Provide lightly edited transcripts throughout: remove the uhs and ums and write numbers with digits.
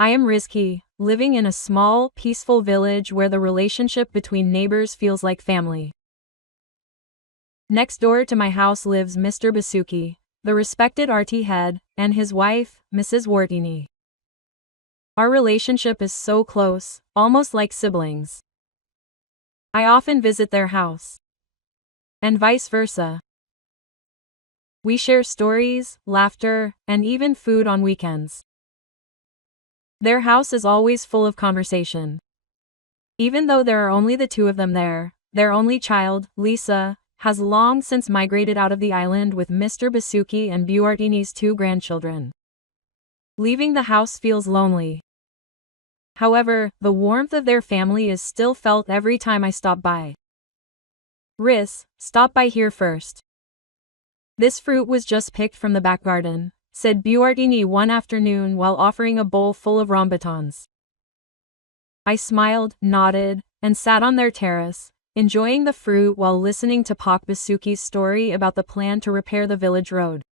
I am Rizki, living in a small, peaceful village where the relationship between neighbors feels like family. Next door to my house lives Mr. Basuki, the respected RT head, and his wife, Mrs. Wartini. Our relationship is so close, almost like siblings. I often visit their house. And vice versa. We share stories, laughter, and even food on weekends. Their house is always full of conversation. Even though there are only the two of them there, their only child, Lisa, has long since migrated out of the island with Mr. Basuki and Buartini's two grandchildren. Leaving the house feels lonely. However, the warmth of their family is still felt every time I stop by. Riz, stop by here first. This fruit was just picked from the back garden, said Buartini one afternoon while offering a bowl full of rambutans. I smiled, nodded, and sat on their terrace, enjoying the fruit while listening to Pak Basuki's story about the plan to repair the village road.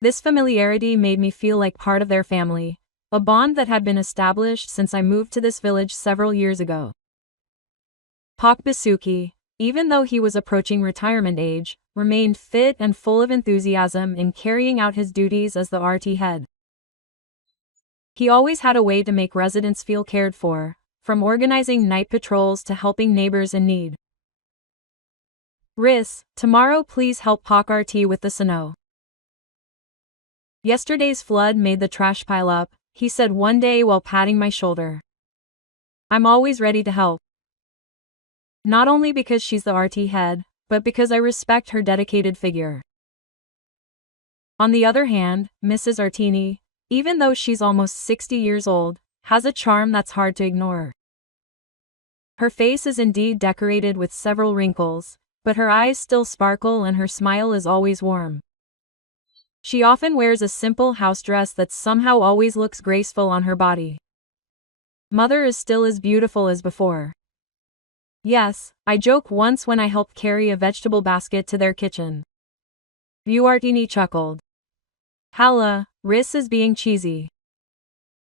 This familiarity made me feel like part of their family, a bond that had been established since I moved to this village several years ago. Pak Basuki, even though he was approaching retirement age, remained fit and full of enthusiasm in carrying out his duties as the RT head. He always had a way to make residents feel cared for, from organizing night patrols to helping neighbors in need. Riz, tomorrow please help Pak RT with the snow. Yesterday's flood made the trash pile up, he said one day while patting my shoulder. I'm always ready to help. Not only because she's the RT head, but because I respect her dedicated figure. On the other hand, Mrs. Wartini, even though she's almost 60 years old, has a charm that's hard to ignore. Her face is indeed decorated with several wrinkles, but her eyes still sparkle and her smile is always warm. She often wears a simple house dress that somehow always looks graceful on her body. Mother is still as beautiful as before. Yes, I joke once when I helped carry a vegetable basket to their kitchen. Buartini chuckled. Hala, Riz is being cheesy.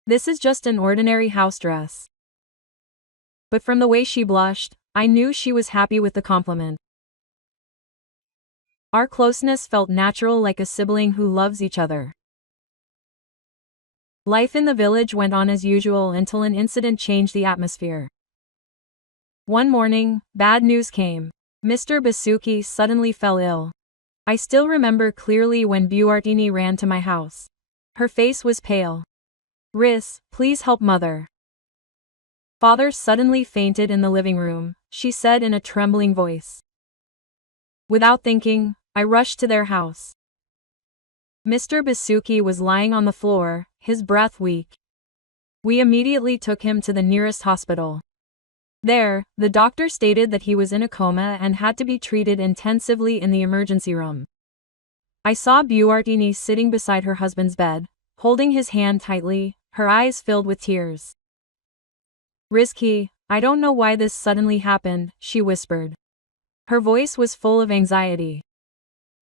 This is just an ordinary house dress. But from the way she blushed, I knew she was happy with the compliment. Our closeness felt natural, like a sibling who loves each other. Life in the village went on as usual until an incident changed the atmosphere. One morning, bad news came. Mr. Basuki suddenly fell ill. I still remember clearly when Buartini ran to my house. Her face was pale. Riz, please help mother. Father suddenly fainted in the living room, she said in a trembling voice. Without thinking, I rushed to their house. Mr. Basuki was lying on the floor, his breath weak. We immediately took him to the nearest hospital. There, the doctor stated that he was in a coma and had to be treated intensively in the emergency room. I saw Buartini sitting beside her husband's bed, holding his hand tightly, her eyes filled with tears. Rizki, I don't know why this suddenly happened, she whispered. Her voice was full of anxiety.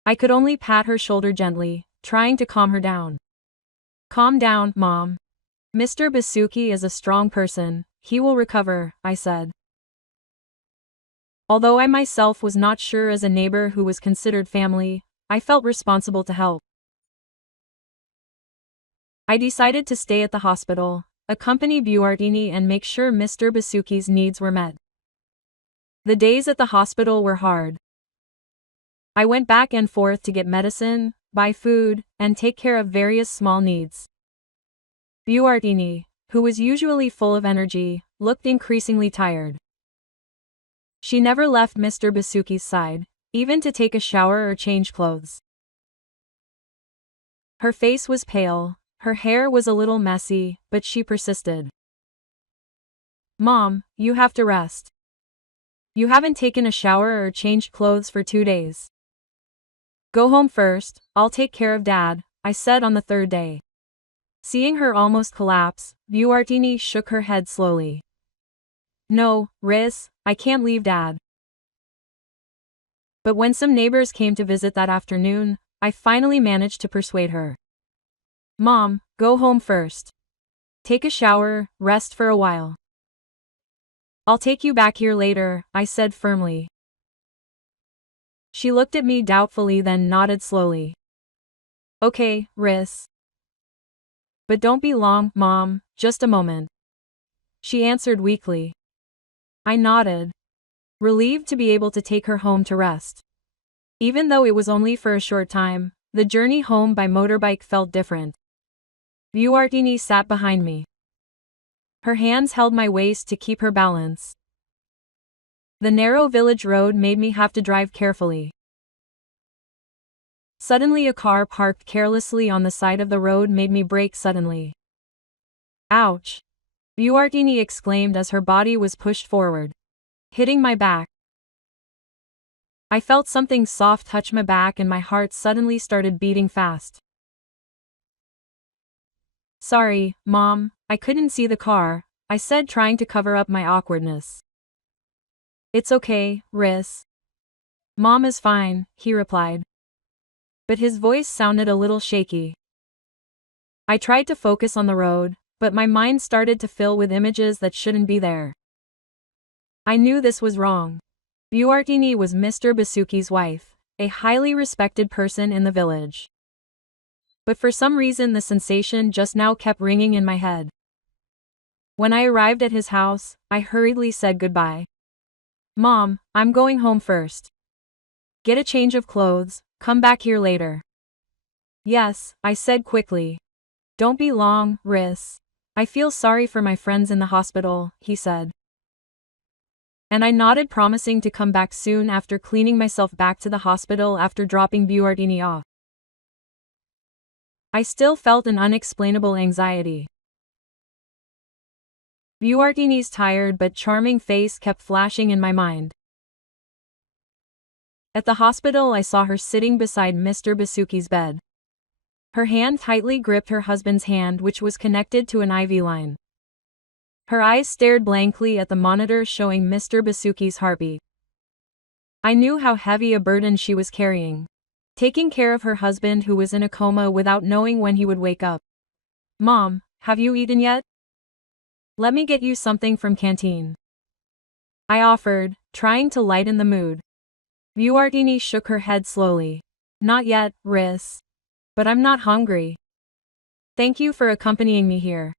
I could only pat her shoulder gently, trying to calm her down. Calm down, Mom. Mr. Basuki is a strong person, he will recover, I said. Although I myself was not sure, as a neighbor who was considered family, I felt responsible to help. I decided to stay at the hospital, accompany Buartini and make sure Mr. Basuki's needs were met. The days at the hospital were hard. I went back and forth to get medicine, buy food, and take care of various small needs. Buartini, who was usually full of energy, looked increasingly tired. She never left Mr. Basuki's side, even to take a shower or change clothes. Her face was pale, her hair was a little messy, but she persisted. Mom, you have to rest. You haven't taken a shower or changed clothes for 2 days. Go home first, I'll take care of Dad, I said on the third day. Seeing her almost collapse, Buartini shook her head slowly. No, Riz, I can't leave Dad. But when some neighbors came to visit that afternoon, I finally managed to persuade her. Mom, go home first. Take a shower, rest for a while. I'll take you back here later, I said firmly. She looked at me doubtfully then nodded slowly. Okay, Riss. But don't be long, Mom, just a moment. She answered weakly. I nodded, relieved to be able to take her home to rest. Even though it was only for a short time, the journey home by motorbike felt different. Wartini sat behind me. Her hands held my waist to keep her balance. The narrow village road made me have to drive carefully. Suddenly a car parked carelessly on the side of the road made me brake suddenly. Ouch! Wartini exclaimed as her body was pushed forward, hitting my back. I felt something soft touch my back and my heart suddenly started beating fast. Sorry, Mom, I couldn't see the car, I said trying to cover up my awkwardness. It's okay, Riss. Mom is fine, he replied. But his voice sounded a little shaky. I tried to focus on the road, but my mind started to fill with images that shouldn't be there. I knew this was wrong. Wartini was Mr. Basuki's wife, a highly respected person in the village. But for some reason the sensation just now kept ringing in my head. When I arrived at his house, I hurriedly said goodbye. Mom, I'm going home first. Get a change of clothes, come back here later. Yes, I said quickly. Don't be long, Riss. I feel sorry for my friends in the hospital, he said. And I nodded, promising to come back soon after cleaning myself back to the hospital after dropping Wartini off. I still felt an unexplainable anxiety. Wartini's tired but charming face kept flashing in my mind. At the hospital I saw her sitting beside Mr. Basuki's bed. Her hand tightly gripped her husband's hand, which was connected to an IV line. Her eyes stared blankly at the monitor showing Mr. Basuki's heartbeat. I knew how heavy a burden she was carrying, taking care of her husband who was in a coma without knowing when he would wake up. Mom, have you eaten yet? Let me get you something from canteen. I offered, trying to lighten the mood. Wartini shook her head slowly. Not yet, Riss. But I'm not hungry. Thank you for accompanying me here.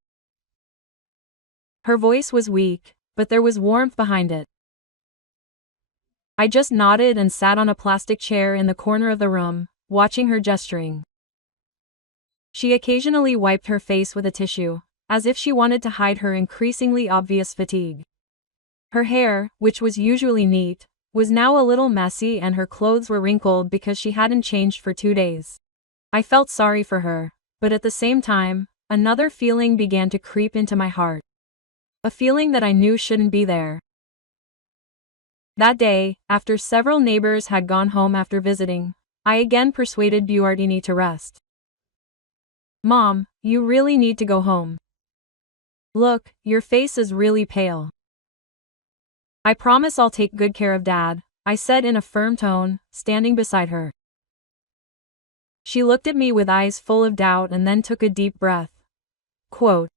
Her voice was weak, but there was warmth behind it. I just nodded and sat on a plastic chair in the corner of the room, watching her gesturing. She occasionally wiped her face with a tissue, as if she wanted to hide her increasingly obvious fatigue. Her hair, which was usually neat, was now a little messy and her clothes were wrinkled because she hadn't changed for 2 days. I felt sorry for her, but at the same time, another feeling began to creep into my heart. A feeling that I knew shouldn't be there. That day, after several neighbors had gone home after visiting, I again persuaded Wartini to rest. Mom, you really need to go home. Look, your face is really pale. I promise I'll take good care of Dad, I said in a firm tone, standing beside her. She looked at me with eyes full of doubt and then took a deep breath. Quote,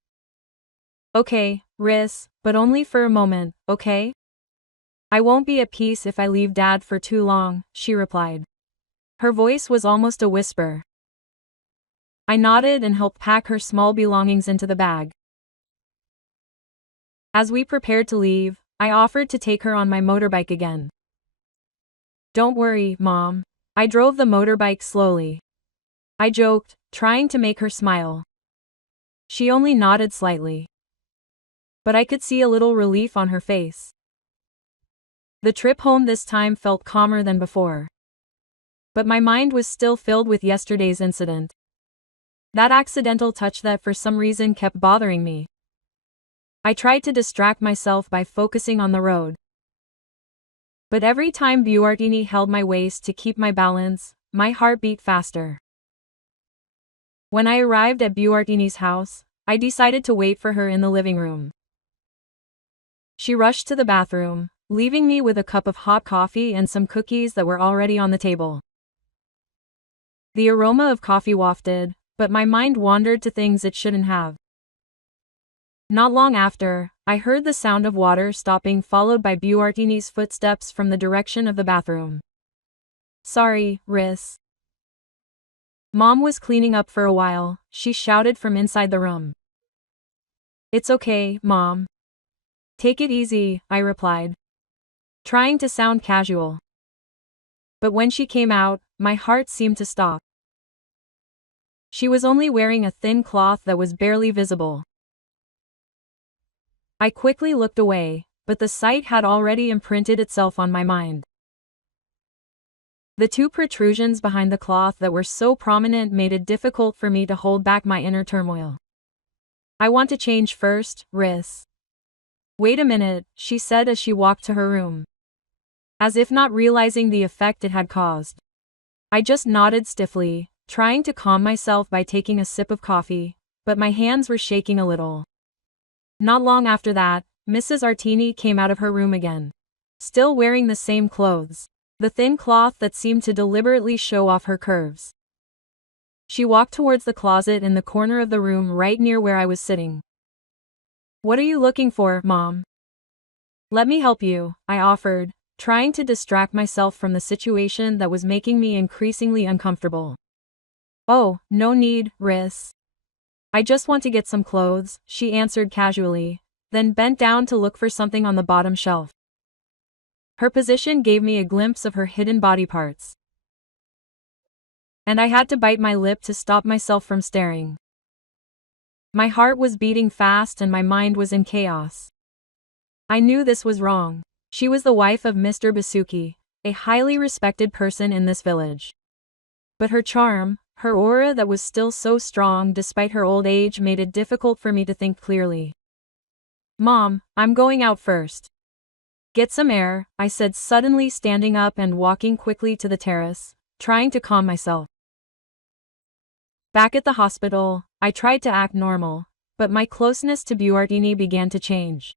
Okay, Riss, but only for a moment, okay? I won't be at peace if I leave Dad for too long, she replied. Her voice was almost a whisper. I nodded and helped pack her small belongings into the bag. As we prepared to leave, I offered to take her on my motorbike again. Don't worry, Mom. I drove the motorbike slowly. I joked, trying to make her smile. She only nodded slightly. But I could see a little relief on her face. The trip home this time felt calmer than before. But my mind was still filled with yesterday's incident. That accidental touch that for some reason kept bothering me. I tried to distract myself by focusing on the road. But every time Wartini held my waist to keep my balance, my heart beat faster. When I arrived at Wartini's house, I decided to wait for her in the living room. She rushed to the bathroom, leaving me with a cup of hot coffee and some cookies that were already on the table. The aroma of coffee wafted, but my mind wandered to things it shouldn't have. Not long after, I heard the sound of water stopping, followed by Wartini's footsteps from the direction of the bathroom. "Sorry, Riss. Mom was cleaning up for a while," she shouted from inside the room. "It's okay, Mom. Take it easy," I replied, trying to sound casual. But when she came out, my heart seemed to stop. She was only wearing a thin cloth that was barely visible. I quickly looked away, but the sight had already imprinted itself on my mind. The two protrusions behind the cloth that were so prominent made it difficult for me to hold back my inner turmoil. "I want to change first, Riss." "Wait a minute," she said as she walked to her room, as if not realizing the effect it had caused. I just nodded stiffly, trying to calm myself by taking a sip of coffee, but my hands were shaking a little. Not long after that, Mrs. Wartini came out of her room again, still wearing the same clothes, the thin cloth that seemed to deliberately show off her curves. She walked towards the closet in the corner of the room right near where I was sitting. "What are you looking for, Mom?" "Let me help you," I offered, trying to distract myself from the situation that was making me increasingly uncomfortable. "Oh, no need, Riss. I just want to get some clothes," she answered casually, then bent down to look for something on the bottom shelf. Her position gave me a glimpse of her hidden body parts, and I had to bite my lip to stop myself from staring. My heart was beating fast and my mind was in chaos. I knew this was wrong. She was the wife of Mr. Basuki, a highly respected person in this village. But her charm, her aura that was still so strong despite her old age, made it difficult for me to think clearly. "Mom, I'm going out first. Get some air," I said, suddenly standing up and walking quickly to the terrace, trying to calm myself. Back at the hospital, I tried to act normal, but my closeness to Wartini began to change.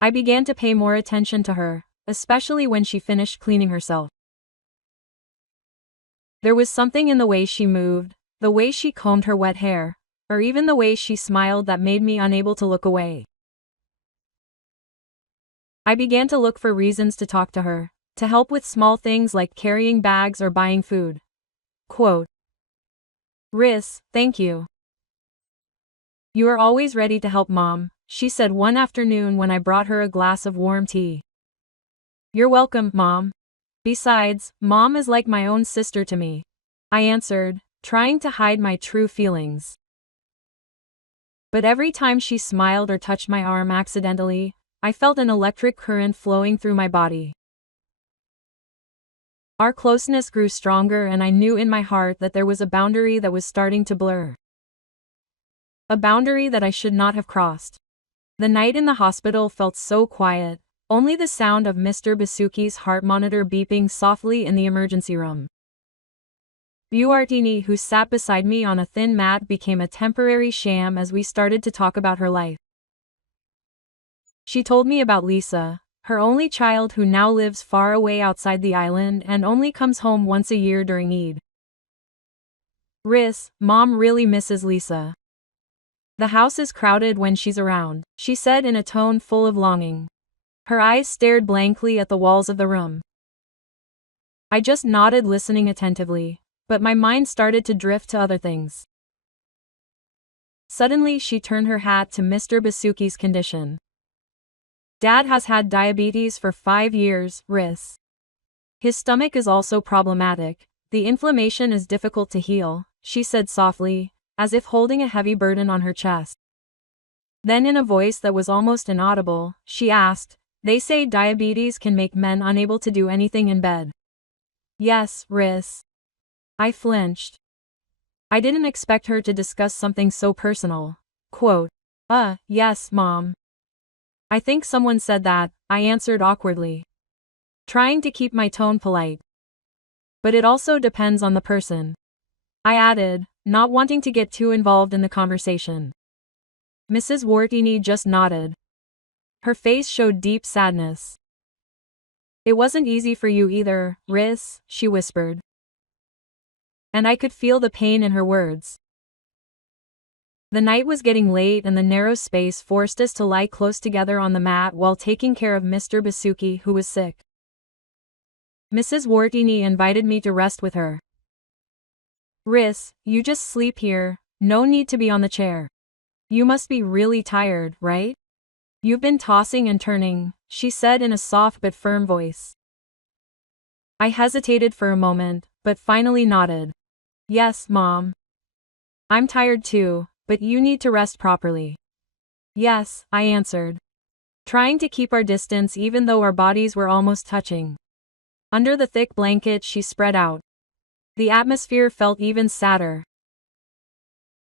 I began to pay more attention to her, especially when she finished cleaning herself. There was something in the way she moved, the way she combed her wet hair, or even the way she smiled that made me unable to look away. I began to look for reasons to talk to her, to help with small things like carrying bags or buying food. Quote, "Riss, thank you. You are always ready to help, Mom," she said one afternoon when I brought her a glass of warm tea. "You're welcome, Mom. Besides, Mom is like my own sister to me," I answered, trying to hide my true feelings. But every time she smiled or touched my arm accidentally, I felt an electric current flowing through my body. Our closeness grew stronger and I knew in my heart that there was a boundary that was starting to blur. A boundary that I should not have crossed. The night in the hospital felt so quiet, only the sound of Mr. Basuki's heart monitor beeping softly in the emergency room. Wartini, who sat beside me on a thin mat, became a temporary sham as we started to talk about her life. She told me about Lisa, her only child who now lives far away outside the island and only comes home once a year during Eid. "Riss, Mom really misses Lisa. The house is crowded when she's around," she said in a tone full of longing. Her eyes stared blankly at the walls of the room. I just nodded, listening attentively, but my mind started to drift to other things. Suddenly she turned her hat to Mr. Basuki's condition. "Dad has had diabetes for 5 years, Riss. His stomach is also problematic. The inflammation is difficult to heal," she said softly, as if holding a heavy burden on her chest. Then in a voice that was almost inaudible, she asked, "They say diabetes can make men unable to do anything in bed." "Yes, Riss." I flinched. I didn't expect her to discuss something so personal. Quote, "Yes, Mom. I think someone said that," I answered awkwardly, trying to keep my tone polite. "But it also depends on the person," I added, not wanting to get too involved in the conversation. Mrs. Wartini just nodded. Her face showed deep sadness. "It wasn't easy for you either, Riss," she whispered. And I could feel the pain in her words. The night was getting late and the narrow space forced us to lie close together on the mat while taking care of Mr. Basuki, who was sick. Mrs. Wartini invited me to rest with her. "Riss, you just sleep here, no need to be on the chair. You must be really tired, right? You've been tossing and turning," she said in a soft but firm voice. I hesitated for a moment, but finally nodded. "Yes, Mom. I'm tired too, but you need to rest properly." "Yes," I answered, trying to keep our distance even though our bodies were almost touching. Under the thick blanket she spread out, the atmosphere felt even sadder.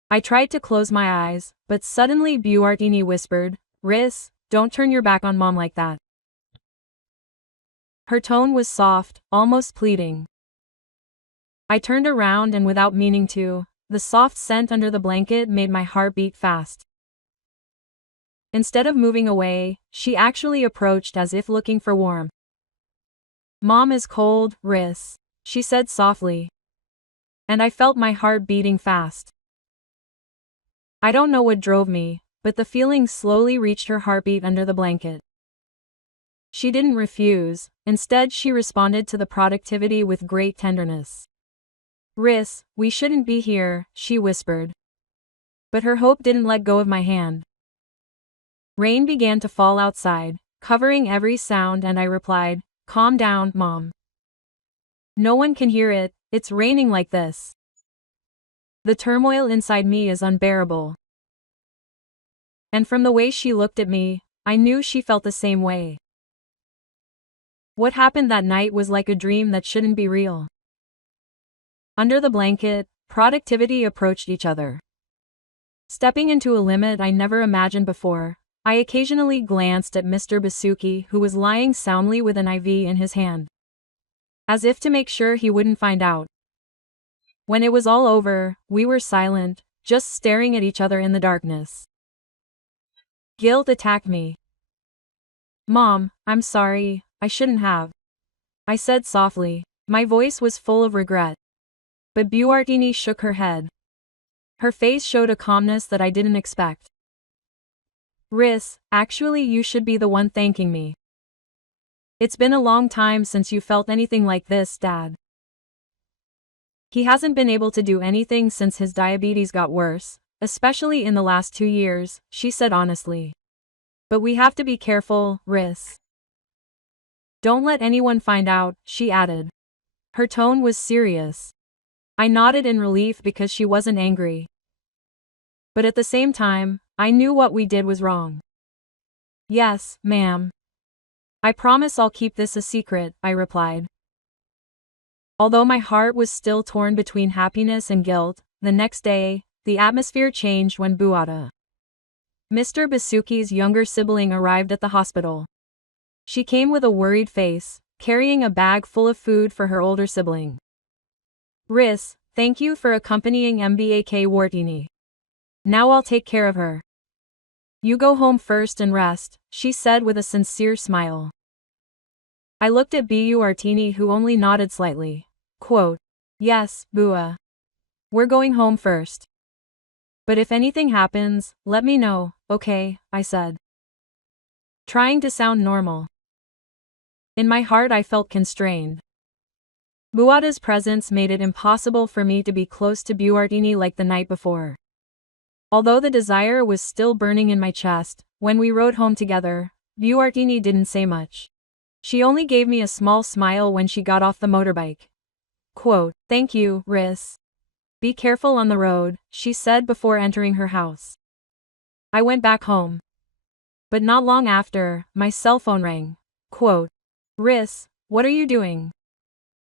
I tried to close my eyes, but suddenly Wartini whispered, "Riss, don't turn your back on Mom like that." Her tone was soft, almost pleading. I turned around and without meaning to, the soft scent under the blanket made my heart beat fast. Instead of moving away, she actually approached as if looking for warmth. "Mom is cold, Riss," she said softly. And I felt my heart beating fast. I don't know what drove me, but the feeling slowly reached her heartbeat under the blanket. She didn't refuse, instead she responded to the productivity with great tenderness. "Riss, we shouldn't be here," she whispered. But her hope didn't let go of my hand. Rain began to fall outside, covering every sound, and I replied, "Calm down, Mom. No one can hear it, it's raining like this." The turmoil inside me is unbearable. And from the way she looked at me, I knew she felt the same way. What happened that night was like a dream that shouldn't be real. Under the blanket, productivity approached each other. Stepping into a limit I never imagined before, I occasionally glanced at Mr. Basuki, who was lying soundly with an IV in his hand, as if to make sure he wouldn't find out. When it was all over, we were silent, just staring at each other in the darkness. Guilt attacked me. "Mom, I'm sorry, I shouldn't have," I said softly. My voice was full of regret. But Wartini shook her head. Her face showed a calmness that I didn't expect. "Riss, actually you should be the one thanking me. It's been a long time since you felt anything like this, Dad. He hasn't been able to do anything since his diabetes got worse, especially in the last 2 years," she said honestly. "But we have to be careful, Riss. Don't let anyone find out," she added. Her tone was serious. I nodded in relief because she wasn't angry. But at the same time, I knew what we did was wrong. "Yes, ma'am. I promise I'll keep this a secret," I replied. Although my heart was still torn between happiness and guilt, the next day, the atmosphere changed when Kepada, Mr. Basuki's younger sibling, arrived at the hospital. She came with a worried face, carrying a bag full of food for her older sibling. "Riss, thank you for accompanying Mbak Wartini. Now I'll take care of her. You go home first and rest," she said with a sincere smile. I looked at Wartini, who only nodded slightly. Quote, "Yes, Bua. We're going home first. But if anything happens, let me know, okay?" I said, trying to sound normal. In my heart I felt constrained. Buada's presence made it impossible for me to be close to Wartini like the night before. Although the desire was still burning in my chest, when we rode home together, Wartini didn't say much. She only gave me a small smile when she got off the motorbike. Quote, "Thank you, Riss. Be careful on the road," she said before entering her house. I went back home. But not long after, my cell phone rang. Quote, "Riss, what are you doing?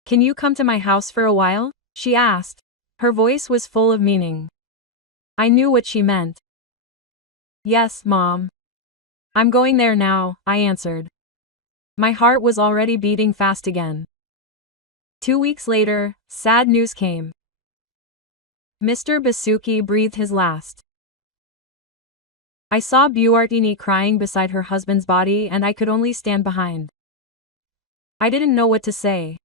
Can you come to my house for a while?" she asked. Her voice was full of meaning. I knew what she meant. "Yes, Mom. I'm going there now," I answered. My heart was already beating fast again. 2 weeks later, sad news came. Mr. Basuki breathed his last. I saw Wartini crying beside her husband's body and I could only stand behind. I didn't know what to say.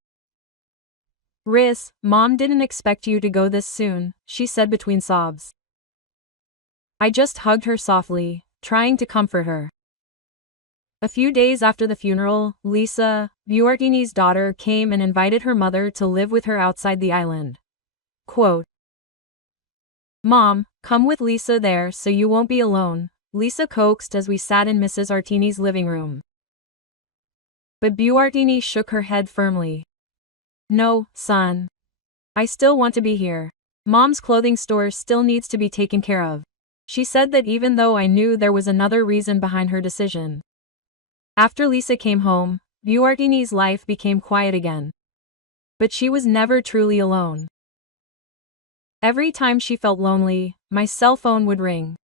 "Riss, Mom didn't expect you to go this soon," she said between sobs. I just hugged her softly, trying to comfort her. A few days after the funeral, Lisa, Wartini's daughter, came and invited her mother to live with her outside the island. Quote, "Mom, come with Lisa there so you won't be alone," Lisa coaxed as we sat in Mrs. Wartini's living room. But Wartini shook her head firmly. "No, son. I still want to be here. Mom's clothing store still needs to be taken care of," she said that even though I knew there was another reason behind her decision. After Lisa came home, Wartini's life became quiet again. But she was never truly alone. Every time she felt lonely, my cell phone would ring.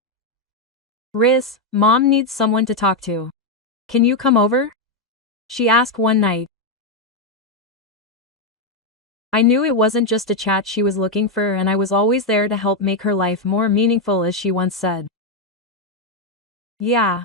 "Riz, Mom needs someone to talk to. Can you come over?" she asked one night. I knew it wasn't just a chat she was looking for, and I was always there to help make her life more meaningful, as she once said. "Yeah,